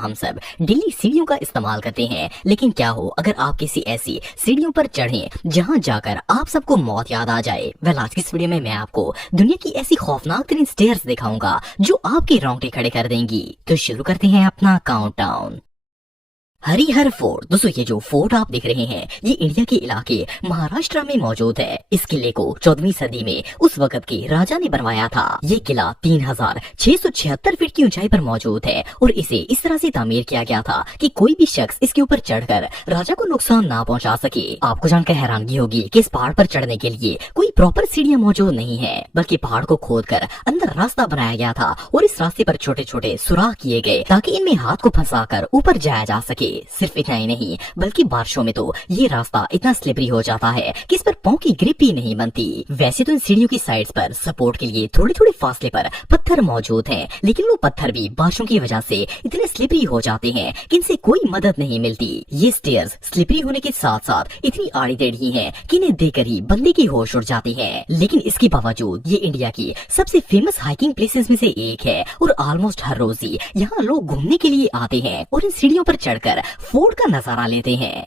हम सब डेली सीढ़ियों का इस्तेमाल करते हैं, लेकिन क्या हो अगर आप किसी ऐसी सीढ़ियों पर चढ़ें जहां जाकर आप सबको मौत याद आ जाए। आज की इस वीडियो में मैं आपको दुनिया की ऐसी खौफनाक तरीन स्टेयर्स दिखाऊंगा जो आपके रोंगटे खड़े कर देंगी। तो शुरू करते हैं अपना काउंटडाउन। हरिहर फोर्ट। दोस्तों ये जो फोर्ट आप देख रहे हैं ये इंडिया के इलाके महाराष्ट्र में मौजूद है। इस किले को 14वीं सदी में उस वक्त के राजा ने बनवाया था। ये किला 3676 फीट की ऊंचाई पर मौजूद है और इसे इस तरह से तामीर किया गया था कि कोई भी शख्स इसके ऊपर चढ़कर राजा को नुकसान ना पहुंचा सके। आपको जानकर हैरानगी होगी कि इस पहाड़ पर चढ़ने के लिए कोई प्रॉपर सीढ़ियां मौजूद नहीं है, बल्कि पहाड़ को खोदकर अंदर रास्ता बनाया गया था और इस रास्ते पर छोटे छोटे सुराख किए गए ताकि इनमें हाथ को फंसाकर ऊपर जाया जा सके। सिर्फ इतना ही नहीं बल्कि बारिशों में तो ये रास्ता इतना स्लिपरी हो जाता है कि इस पर पांव की ग्रिप ही नहीं बनती। वैसे तो इन सीढ़ियों की साइड्स पर सपोर्ट के लिए थोड़े थोड़े फासले पर पत्थर मौजूद हैं, लेकिन वो पत्थर भी बारिशों की वजह से इतने स्लिपरी हो जाते हैं कि इनसे कोई मदद नहीं मिलती। ये स्टेयर्स स्लिपरी होने के साथ साथ इतनी आड़ी टेढ़ी हैं कि इन्हें देखकर ही बंदे की होश उड़ जाती है। लेकिन इसके बावजूद ये इंडिया की सबसे फेमस हाइकिंग प्लेसेस में से एक है और ऑलमोस्ट हर रोज ही यहाँ लोग घूमने के लिए आते हैं और इन सीढ़ियों पर चढ़कर फोर्ट का नजारा लेते हैं।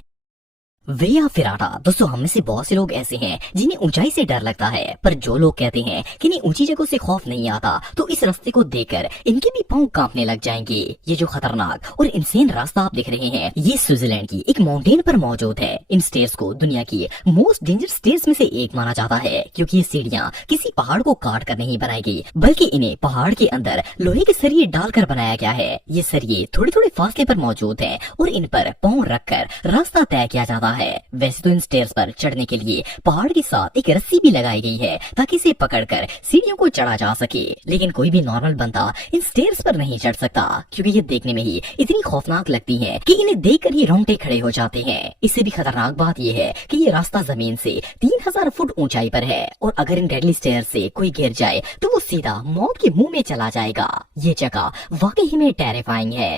वेया फेराटा। दोस्तों हम में से बहुत से लोग ऐसे हैं जिन्हें ऊंचाई से डर लगता है, पर जो लोग कहते हैं कि इन्हें ऊंची जगहों से खौफ नहीं आता तो इस रास्ते को देखकर इनके भी पांव कांपने लग जाएंगे। ये जो खतरनाक और इंसेन रास्ता आप देख रहे हैं ये स्विट्जरलैंड की एक माउंटेन पर मौजूद है। इन स्टेयर्स को दुनिया की मोस्ट डेंजरस स्टेयर्स में से एक माना जाता है, क्योंकि ये सीढ़ियां किसी पहाड़ को काट कर नहीं बनाई गई, बल्कि इन्हें पहाड़ के अंदर लोहे के सरिये डालकर बनाया गया है। ये सरिये थोड़े थोड़े फासले पर मौजूद है और इन पर पांव रखकर रास्ता तय किया जाता है। वैसे तो इन स्टेयर्स पर चढ़ने के लिए पहाड़ के साथ एक रस्सी भी लगाई गई है ताकि इसे पकड़कर सीढ़ियों को चढ़ा जा सके, लेकिन कोई भी नॉर्मल बंदा इन स्टेयर्स पर नहीं चढ़ सकता, क्योंकि ये देखने में ही इतनी खौफनाक लगती हैं कि इन्हें देखकर ही रोंगटे खड़े हो जाते हैं। इससे भी खतरनाक बात ये है कि ये रास्ता जमीन से 3000 फुट ऊंचाई पर है और अगर इन डेडली स्टेयर्स से कोई गिर जाए तो वो सीधा मौत के मुंह में चला जाएगा। ये जगह वाकई में टेरिफाइंग है।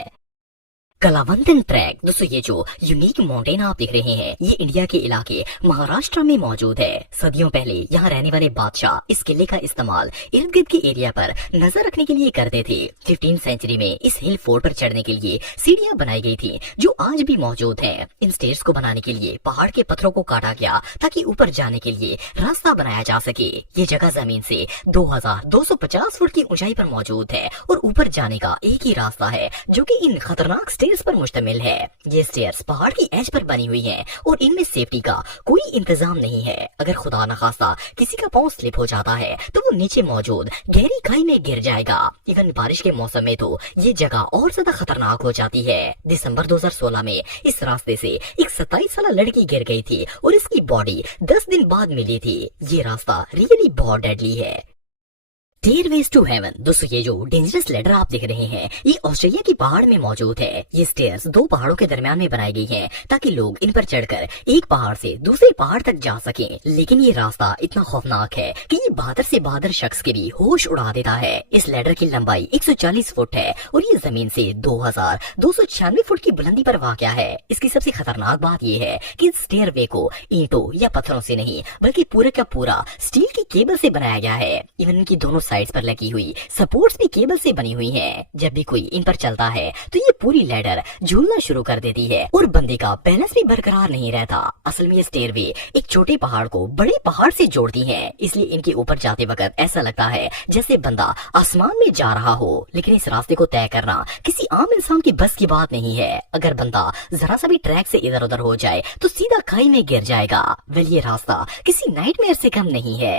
कलावंतन ट्रैक। दोस्तों ये जो यूनिक माउंटेन आप देख रहे हैं ये इंडिया के इलाके महाराष्ट्र में मौजूद है। सदियों पहले यहाँ रहने वाले बादशाह इस किले का इस्तेमाल इर्द गिर्द के एरिया पर नजर रखने के लिए करते थे। 15वीं सेंचुरी में इस हिल फोर्ट पर चढ़ने के लिए सीढ़ियां बनाई गई थी जो आज भी मौजूद है। इन स्टेयर्स को बनाने के लिए पहाड़ के पत्थरों को काटा गया ताकि ऊपर जाने के लिए रास्ता बनाया जा सके। ये जगह जमीन से 2250 फुट की ऊंचाई पर मौजूद है और ऊपर जाने का एक ही रास्ता है जो कि इन खतरनाक स्टेयर्स पर मुश्तमिल है। ये स्टेयर्स पहाड़ की एज पर बनी हुई हैं और इनमें सेफ्टी का कोई इंतजाम नहीं है। अगर खुदा न खास्ता किसी का पांव स्लिप हो जाता है तो वो नीचे मौजूद गहरी खाई में गिर जाएगा। इवन बारिश के मौसम में तो ये जगह और ज्यादा खतरनाक हो जाती है। दिसंबर 2016 में इस रास्ते से एक 27 साल लड़की गिर गई थी और इसकी बॉडी 10 दिन बाद मिली थी। ये रास्ता रियली बहुत डेडली है। Stairways to heaven. दोस्तों ये जो डेंजरस लैडर आप देख रहे हैं ये ऑस्ट्रेलिया की पहाड़ में मौजूद है। ये स्टेयर्स दो पहाड़ों के दरमियान में बनाई गई हैं ताकि लोग इन पर चढ़कर एक पहाड़ से दूसरे पहाड़ तक जा सकें, लेकिन ये रास्ता इतना खौफनाक है कि ये बहादुर से बहादुर शख्स के भी होश उड़ा देता है। इस लैडर की लंबाई 140 फुट है और ये जमीन से 2296 फुट की बुलंदी पर वाक़या है। इसकी सबसे खतरनाक बात ये है कि इस स्टेयरवे को ईंटों या पत्थरों से नहीं बल्कि पूरा का पूरा स्टील की केबल से बनाया गया है। इवन इनकी दोनों साइड्स पर लगी हुई सपोर्ट्स भी केबल से बनी हुई हैं। जब भी कोई इन पर चलता है तो ये पूरी लैडर झूलना शुरू कर देती है और बंदे का बैलेंस भी बरकरार नहीं रहता। असल में ये स्टेयरवे एक छोटे पहाड़ को बड़े पहाड़ से जोड़ती है, इसलिए इनके ऊपर जाते वक्त ऐसा लगता है जैसे बंदा आसमान में जा रहा हो। लेकिन इस रास्ते को तय करना किसी आम इंसान की बस की बात नहीं है। अगर बंदा जरा सा भी ट्रैक से इधर उधर हो जाए तो सीधा खाई में गिर जाएगा। वेल ये रास्ता किसी नाइटमेयर से कम नहीं है।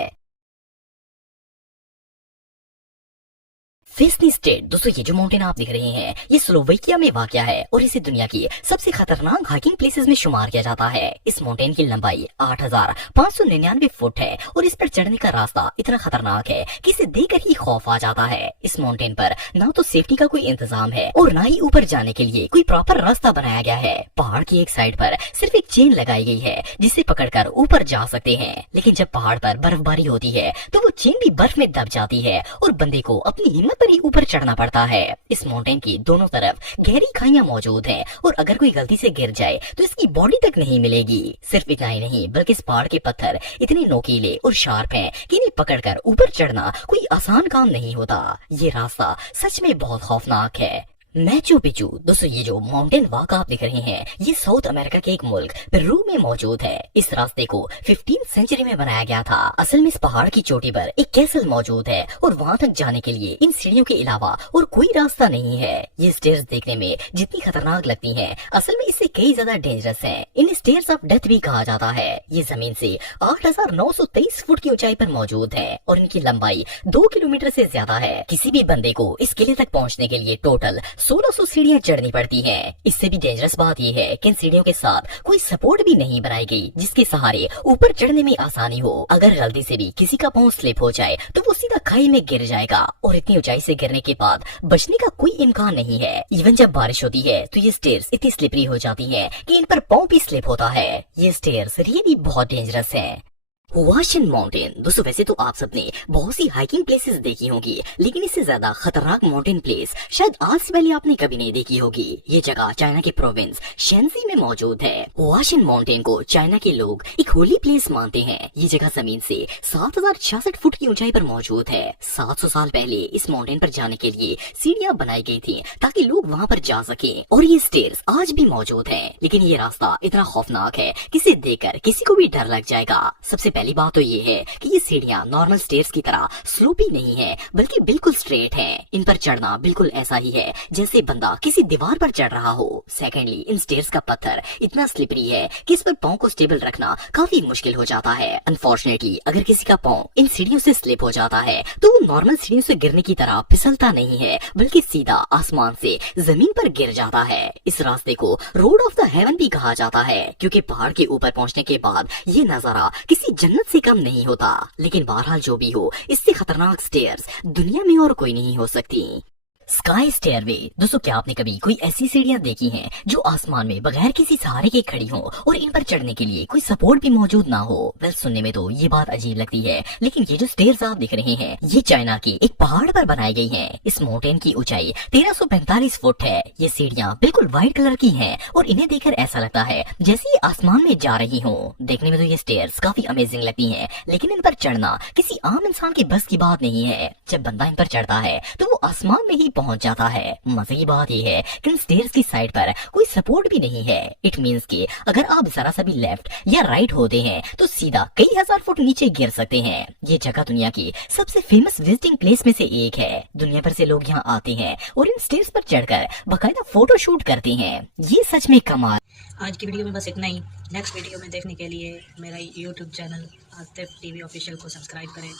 फेस्नी स्टेट। दोस्तों ये जो माउंटेन आप देख रहे हैं ये स्लोवाकिया में वाक़या है और इसे दुनिया की सबसे खतरनाक हाइकिंग प्लेसेस में शुमार किया जाता है। इस माउंटेन की लंबाई 8599 फुट है और इस पर चढ़ने का रास्ता इतना खतरनाक है कि इसे देखकर ही खौफ आ जाता है। इस माउंटेन पर ना तो सेफ्टी का कोई इंतजाम है और ना ही ऊपर जाने के लिए कोई प्रॉपर रास्ता बनाया गया है। पहाड़ की एक साइड पर सिर्फ एक चेन लगाई गई है जिसे पकड़कर ऊपर जा सकते हैं, लेकिन जब पहाड़ पर बर्फबारी होती है तो वो चेन भी बर्फ में दब जाती है और बंदे को अपनी हिम्मत ही ऊपर चढ़ना पड़ता है। इस माउंटेन की दोनों तरफ गहरी खाइयां मौजूद हैं और अगर कोई गलती से गिर जाए तो इसकी बॉडी तक नहीं मिलेगी। सिर्फ इतना ही नहीं बल्कि इस पहाड़ के पत्थर इतने नोकीले और शार्प हैं कि इन्हें पकड़कर ऊपर चढ़ना कोई आसान काम नहीं होता। ये रास्ता सच में बहुत खौफनाक है। मैचू पिचू दोस्तों, ये जो माउंटेन वॉक आप देख रहे हैं ये साउथ अमेरिका के एक मुल्क पेरू में मौजूद है। इस रास्ते को 15th सेंचुरी में बनाया गया था। असल में इस पहाड़ की चोटी पर एक कैसल मौजूद है और वहाँ तक जाने के लिए इन सीढ़ियों के अलावा और कोई रास्ता नहीं है। ये स्टेयर्स देखने में जितनी खतरनाक लगती हैं, असल में इससे कई ज्यादा डेंजरस हैं। इन स्टेयर्स ऑफ डेथ भी कहा जाता है। ये जमीन से 8,923 फुट की ऊंचाई पर मौजूद है और इनकी लंबाई 2 किलोमीटर से ज्यादा है। किसी भी बंदे को इस किले तक पहुँचने के लिए टोटल 1600 सीढ़ियां चढ़नी पड़ती हैं। इससे भी डेंजरस बात यह है कि इन सीढ़ियों के साथ कोई सपोर्ट भी नहीं बनाई गई जिसके सहारे ऊपर चढ़ने में आसानी हो। अगर गलती से भी किसी का पाँव स्लिप हो जाए तो वो सीधा खाई में गिर जाएगा और इतनी ऊंचाई से गिरने के बाद बचने का कोई इम्कान नहीं है। इवन जब बारिश होती है तो ये स्टेयर्स इतनी स्लिपरी हो जाती हैं कि इन पर पाँव भी स्लिप होता है। ये स्टेयर्स रियली बहुत डेंजरस हैं। हुआशिन माउंटेन दोस्तों, वैसे तो आप सबने बहुत सी हाइकिंग प्लेसेस देखी होंगी, लेकिन इससे ज्यादा खतरनाक माउंटेन प्लेस शायद आज से पहले आपने कभी नहीं देखी होगी। ये जगह चाइना के प्रोविंस शेंजी में मौजूद है। हुआशिन माउंटेन को चाइना के लोग एक होली प्लेस मानते हैं। ये जगह जमीन से 7,066 फुट की ऊंचाई पर मौजूद है। 700 साल पहले इस माउंटेन पर जाने के लिए सीढ़ियां बनाई गई थी ताकि लोग वहाँ पर जा सके और ये स्टेयर्स आज भी मौजूद है। लेकिन ये रास्ता इतना खौफनाक है कि इसे देखकर किसी को भी डर लग जाएगा। सबसे पहली बात तो ये है कि ये सीढ़ियां नॉर्मल स्टेयर्स की तरह स्लोपी नहीं है, बल्कि बिल्कुल स्ट्रेट हैं। इन पर चढ़ना बिल्कुल ऐसा ही है जैसे बंदा किसी दीवार पर चढ़ रहा हो। सेकेंडली, इन स्टेयर्स का पत्थर इतना स्लिपरी है कि इस पर पाँव को स्टेबल रखना काफी मुश्किल हो जाता है। अनफॉर्चुनेटली, अगर किसी का पाँव इन सीढ़ियों से स्लिप हो जाता है तो वो नॉर्मल सीढ़ियों से गिरने की तरह फिसलता नहीं है, बल्कि सीधा आसमान से जमीन पर गिर जाता है। इस रास्ते को रोड ऑफ द हेवन भी कहा जाता है क्योंकि पहाड़ के ऊपर पहुंचने के बाद ये नजारा किसी जन्नत से कम नहीं होता। लेकिन बहरहाल जो भी हो, इससे खतरनाक स्टेयर्स दुनिया में और कोई नहीं हो सकती। स्काई स्टेयरवे दोस्तों, क्या आपने कभी कोई ऐसी सीढ़ियां देखी हैं जो आसमान में बगैर किसी सहारे के खड़ी हों और इन पर चढ़ने के लिए कोई सपोर्ट भी मौजूद ना हो? वेल, सुनने में तो ये बात अजीब लगती है, लेकिन ये जो स्टेयर्स आप दिख रहे हैं ये चाइना के एक पहाड़ पर बनाई गई हैं। इस माउंटेन की ऊंचाई 1345 फुट है। ये सीढ़ियां बिल्कुल व्हाइट कलर की हैं और इन्हें देखकर ऐसा लगता है जैसे ये आसमान में जा रही हो। देखने में तो ये स्टेयर्स काफी अमेजिंग लगती है, लेकिन इन पर चढ़ना किसी आम इंसान की बस की बात नहीं है। जब बंदा इन पर चढ़ता है तो वो आसमान में ही पहुंच जाता है। मजे की बात यह है कि इन स्टेयर्स की साइड पर कोई सपोर्ट भी नहीं है। इट मींस कि अगर आप जरा सा भी लेफ्ट या राइट होते हैं तो सीधा कई हजार फुट नीचे गिर सकते हैं। ये जगह दुनिया की सबसे फेमस विजिटिंग प्लेस में से एक है। दुनिया भर से लोग यहाँ आते हैं और इन स्टेयर्स पर चढ़कर बाकायदा फोटो शूट करते हैं। ये सच में कमाल। आज की वीडियो में बस इतना ही। नेक्स्ट वीडियो में देखने के लिए मेरा YouTube channel Atif TV official को सब्सक्राइब करें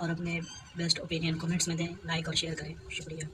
और अपने बेस्ट ओपिनियन कमेंट्स में दें, लाइक और शेयर करें। शुक्रिया।